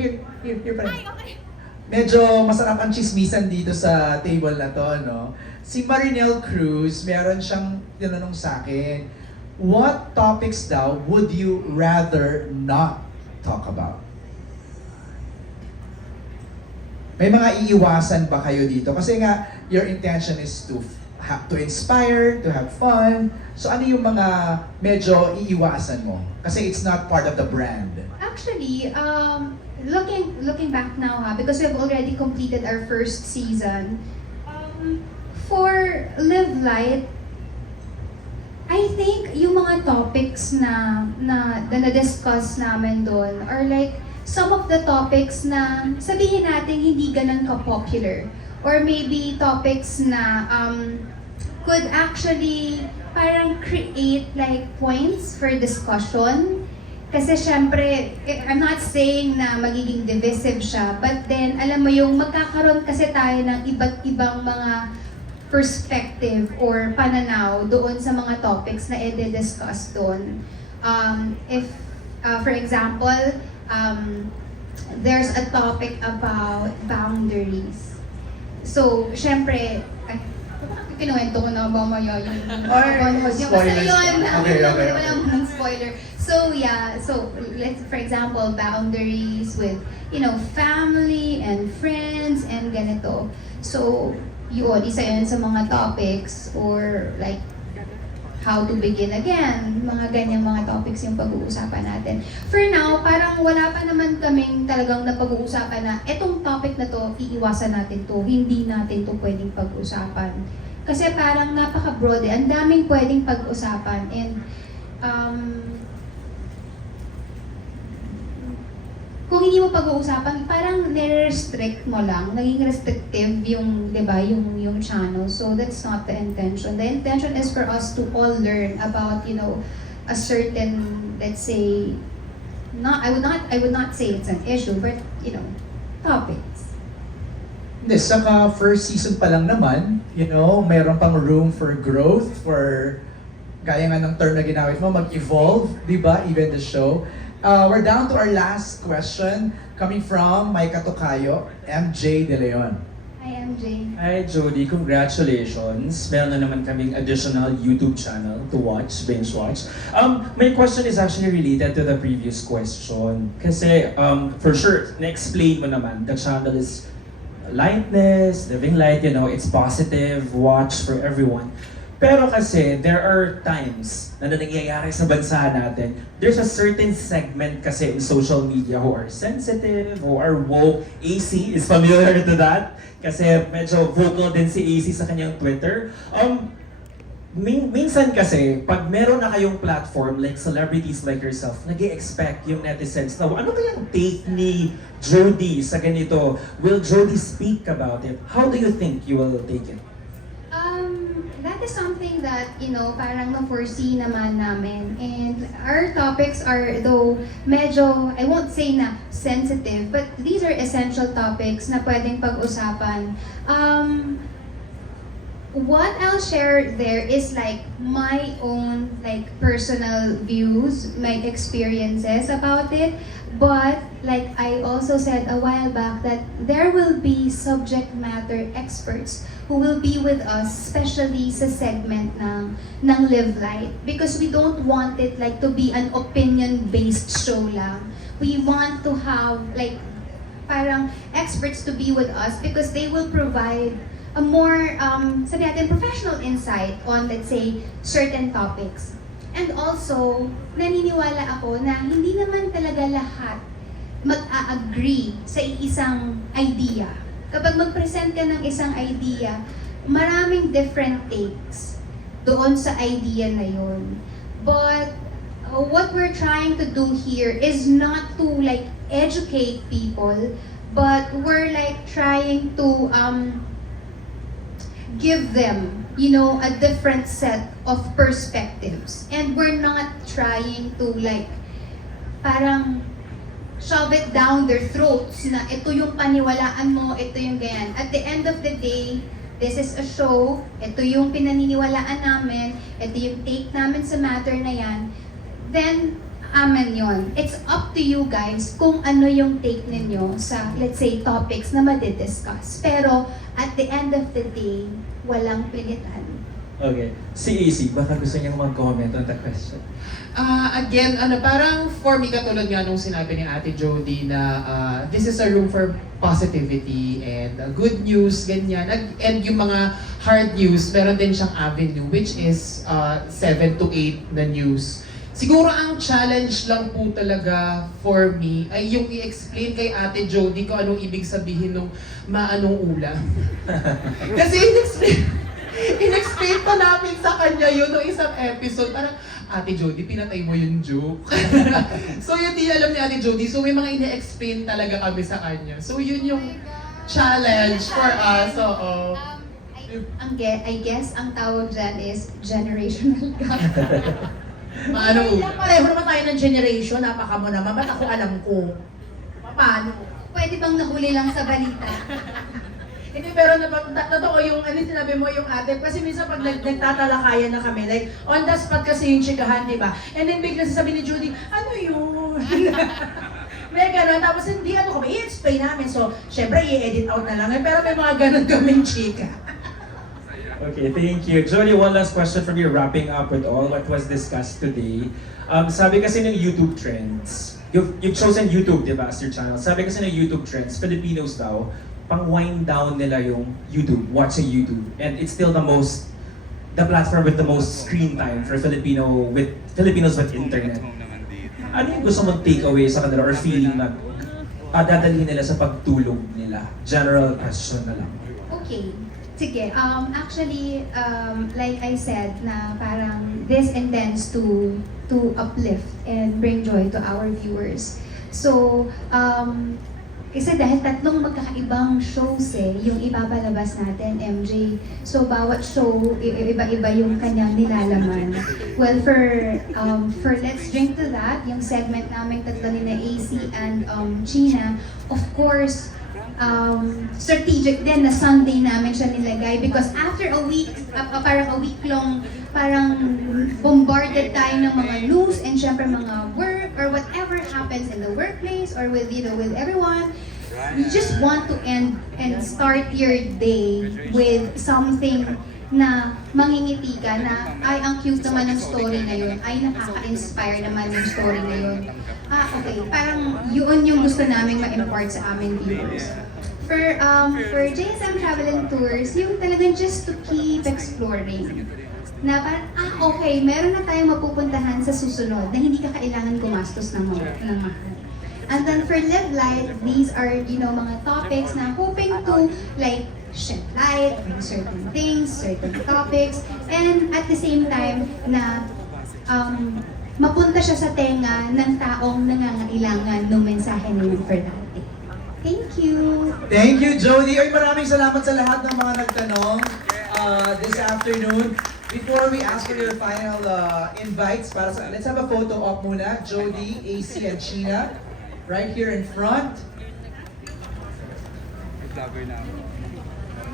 here pa rin. Medyo masarap ang chismisan dito sa table na to, no? Si Marinel Cruz, meron siyang tinanong sa akin, what topics daw would you rather not talk about? May mga iiwasan ba kayo dito? Kasi nga, your intention is to inspire, to have fun. So ano yung mga medyo iiwasan mo? Kasi it's not part of the brand. Actually, looking back now, because we've already completed our first season, for Live Light, I think yung mga topics na na-discuss namin doon are like some of the topics na sabihin natin hindi ganun ka-popular. Or maybe topics na could actually parang create like points for discussion. Kasi syempre, I'm not saying na magiging divisive siya, but then alam mo yung magkakaroon kasi tayo ng iba't ibang mga perspective or pananaw doon sa mga topics na i-discuss doon. If, for example, there's a topic about boundaries. So, syempre, kinuwento ko na mamaya yung spoilers. Walang spoiler. So yeah, so let's, for example, boundaries with, family and friends and ganito. So, yun, isa yun sa mga topics or like how to begin again, mga ganyang mga topics yung pag-uusapan natin. For now, parang wala pa naman kaming talagang napag-uusapan na etong topic na to, iiwasan natin to, hindi natin to pwedeng pag-usapan. Kasi parang napaka-broad ang daming pwedeng pag-usapan and kung hindi mo pag-uusapan, parang nire-restrict mo lang, naging restrictive yung, di ba, yung channel. So that's not the intention. The intention is for us to all learn about, a certain, let's say, I would not say it's an issue, but, topics. Hindi, saka first season pa lang naman, mayroon pang room for growth, for, gaya nga ng term na ginamit mo, mag-evolve, di ba, even the show. We're down to our last question, coming from Micah Tocayo, MJ De Leon. Hi, MJ. Hi Jody, congratulations. Meron na naman kaming additional YouTube channel to watch, binge watch. My question is actually related to the previous question. Kasi for sure, na-explain mo naman, the channel is lightness, living light, it's positive, watch for everyone. Pero kasi, there are times na nangyayari sa bansa natin, there's a certain segment kasi in social media who are sensitive, who are woke. AC is familiar to that. Kasi medyo vocal din si AC sa kanyang Twitter. Minsan kasi, pag meron na kayong platform, like celebrities like yourself, nag-i-expect yung netizens na, ano kayang take ni Jody sa ganito? Will Jody speak about it? How do you think you will take it? That is something that, parang na-foresee naman namin. And our topics are, though, medyo, I won't say na sensitive, but these are essential topics na pwedeng pag-usapan. What I'll share there is like my own like personal views, my experiences about it. But like I also said a while back that there will be subject matter experts who will be with us, especially sa segment ng Live Light, because we don't want it like to be an opinion-based show lang. We want to have like parang experts to be with us because they will provide a more, sabi natin, professional insight on, let's say, certain topics. And also, naniniwala ako na hindi naman talaga lahat mag-a-agree sa isang idea. Kapag mag-present ka ng isang idea, maraming different takes doon sa idea na yun. But what we're trying to do here is not to like educate people, but we're like trying to give them, a different set of perspectives. And we're not trying to like, parang shove it down their throats na ito yung paniwalaan mo, ito yung ganyan. At the end of the day, this is a show, ito yung pinaniniwalaan namin, ito yung take namin sa matter na yan. Then, amin yon. It's up to you guys kung ano yung take ninyo sa, let's say, topics na madidiscuss. Pero, at the end of the day, walang pilitan. Okay. Si AC, baka gusto niyang mag-comment on the question. Again, parang for me, katulad nga nung sinabi ni Ate Jody na this is a room for positivity and good news, ganyan. And yung mga hard news, meron din siyang avenue, which is 7 to 8 na news. Siguro ang challenge lang po talaga for me ay yung i-explain kay Ate Jody kung anong ibig sabihin ng maanong ulam. Kasi in-explain pa namin sa kanya yun nung isang episode. Parang, Ate Jody, pinatay mo yung joke. So yun di alam ni Ate Jody. So may mga ine-explain talaga kami sa kanya. So yun yung challenge for us. Oo. I guess ang tawag dyan is generational gap. Maano ulam? Pareho naman tayo ng generation, napaka mo naman, ba't ako alam ko? Paano? Pwede bang nahuli lang sa balita? Hindi, pero totoo yung, sinabi mo yung ate, kasi minsan pag nagtatalakayan na kami, like, on the spot kasi yung chikahan, di ba? And then bigla sasabi ni Judy, ano yun? May gano'n, tapos hindi, kami, i-explain namin. So, syempre, i-edit out na lang, pero may mga gano'n kaming chika. Okay, thank you. Jody, one last question from you, wrapping up with all what was discussed today. Sabi kasi ng YouTube trends, you've chosen YouTube, di ba, as your channel. Sabi kasi ng YouTube trends, Filipinos daw, pang-wind down nila yung YouTube, watching YouTube. And it's still the platform with the most screen time for Filipinos with internet. Ano yung gusto mong take away sa kanila or feeling na dadalhin nila sa pagtulog nila? General question na lang. Okay. Sige, actually, like I said, na parang this intends to uplift and bring joy to our viewers. So, kasi dahil tatlong magkakaibang shows yung ipapalabas natin, MJ. So, bawat show, iba-iba yung kanyang nilalaman. Well, for Let's Drink to That, yung segment namin tatlo ni na AC and China, of course, strategic din na Sunday namin siya nilagay because after a week, parang a week long, parang bombarded tayo ng mga news and syempre mga work or whatever happens in the workplace or with everyone. You just want to end and start your day with something na mangingiti ka na ay ang cute naman ng story na yun, ay nakaka-inspire naman yung story na yun. Okay, parang yun yung gusto namin ma-impart sa aming viewers. For JSM Travel and Tours, yung talagang just to keep exploring. Na parang, okay, meron na tayong mapupuntahan sa susunod na hindi ka kailangan gumastos ng mahal. And then for Live Light, these are, mga topics na hoping to, like, shed light on certain things, certain topics, and at the same time na mapunta siya sa tenga ng taong nangangailangan ng mensahe na yun for that day. Thank you! Thank you, Jody. Ay, maraming salamat sa lahat ng mga nagtanong this afternoon. Before we ask for your final invites, let's have a photo op muna. Jody, AC, and China, right here in front. Vlogger na ako.